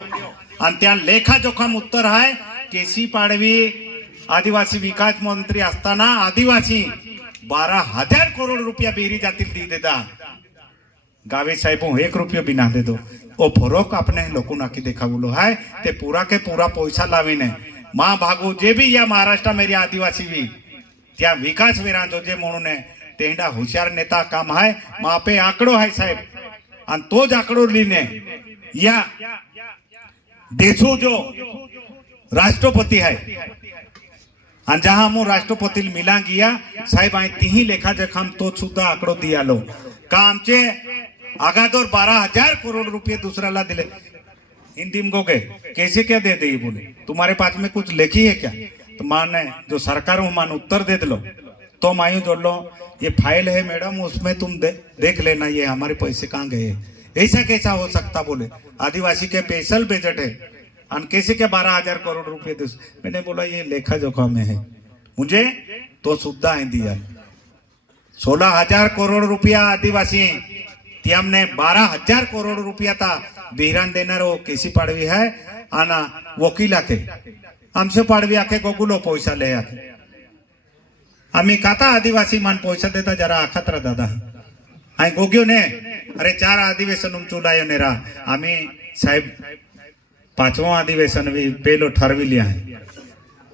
आणि त्या लेखाजोखा उत्तर आहे केसी पाडवी आदिवासी विकास मंत्री असताना आदिवासी 12,000 करोड़ रुपया बेरी जातील दी देता गावे साहेब 1 रुपया बिना दे दो ओ फरक अपने लोगों नाकी देखा बोलो है ते पूरा के पूरा पैसा लावीने माँ भागो जे भी या महाराष्ट्र मेरी आदिवासी भी त्या विकास वीरांचो जे म्हणून तेंडा हुशार नेता काम है माँ पे आंकड़ो है साहेब आणि तोच आंकड़ो लीने या देशो जो राष्ट्रपति है आणि जहां मु राष्ट्रपति मिला गया साहेब आई तीही लेखा जखम तो सुद्धा आंकड़ो दिया लो का आमचे आगादोर 12,000 करोड़ रुपये दूसरा दिले हिंदी में गए कैसे क्या दे दे बोले तुम्हारे पास में कुछ लेखी है क्या तो माने जो सरकार हूँ मान उत्तर दे दो तो मायू जोड़ लो ये फाइल है मैडम उसमें तुम देख लेना ये हमारे पैसे कहाँ गए ऐसा कैसा हो सकता बोले आदिवासी के स्पेशल बजट है और कैसे क्या 12,000 करोड़ रुपए दे मैंने बोला ये लेखा जोखा में है मुझे तो सुद्धा है दिया 16,000 करोड़ रुपया आदिवासी हमने 12,000 करोड़ रुपया था बिहरान देना रो केसी पाड़वी है आना वकील आके हमसे पाड़वी आके गोकुलो पैसा ले आके आम्ही काता आदिवासी मान पैसा देता जरा अखतरा दादा आई गोग्यो ने अरे 4 अधिवेशन चुलायो ने रा आम्ही साहेब 5वां अधिवेशन भी पेलो ठरवी लिया है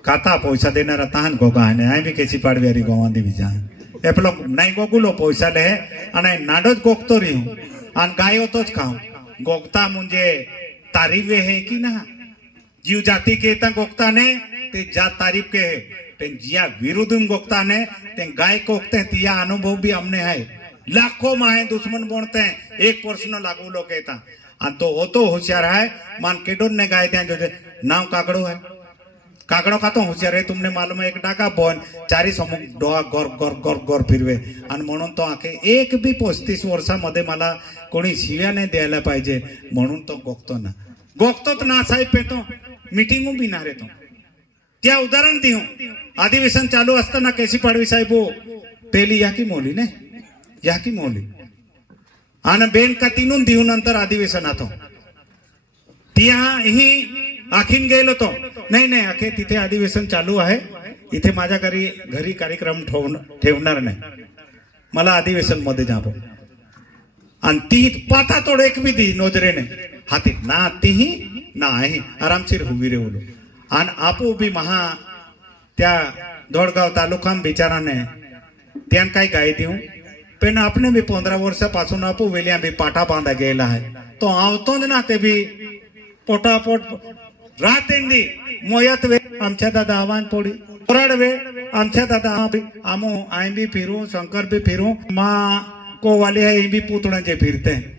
काता पैसा देना ताहन गोगा है आई भी केसी पाड़वी हरी गोवा देवी जा ए पेलो नहीं गोकुलो पैसा ले અને નાડો જ ગોગતો રહ્યું અને ગાયો તો જ ખાઉં ગોગતા મુંજે તારીફ है कि ना जीव जाति के ता गोगता ने ते जात तारीफ के है ते जिया विरुद्ध गोगता ने ते गाय कोगते हैं तिया अनुभव भी हमने है लाखों माहे दुश्मन बोलते हैं 1% लागू लोग कहता तो वो तो होशियार है मान केडोन ने गाय त्या जो नाव काकड़ो है काकड़ो का तो होशियार है तुमने मालूम है एक डाका बोन 4 समूह डोआ गोर गोर गोर गोर फिरवे आणि म्हणून तो आखे एक बी 35 वर्षामध्ये मला कोणी शिव्या नाही द्यायला पाहिजे म्हणून तो गोगतोच ना साहेब पेतो मीटिंगू बी ना रे तो त्या उदाहरण दियो अधिवेशन चालू असताना केसी पाडवी साहेब पेली या की मोली ने या की मोली आणि बेन का तीनून दिवू नंतर अधिवेशन आतो त्या ही आखीन गेलो तो नाही नाही आखे तिथे अधिवेशन चालू आहे इथे माझ्या घरी कार्यक्रम ठेवणार नाही मला अधिवेशन मध्ये जाबो आणि ती पाता तोड एक बी दी नोजरेने हाती ना तीही ना आहे आरामशीर हुबी रे बोलो आणि आपू बी महा त्या धोडगाव तालुका बिचाराने त्यान काय गाय देऊ पण आपने भी 15 वर्षापासून आपू वेलिया भी पाटा बांधा गेला आहे तो आवतो ना ते भी पोटापोट रातेंदी मोयत वे आमच्या दादा आवाज पोडी ओरड वे आमच्या दादा आमो आई भी फिरू शंकर भी फिरू माँ को वाले है भी पुतड़ा जे फिरते हैं।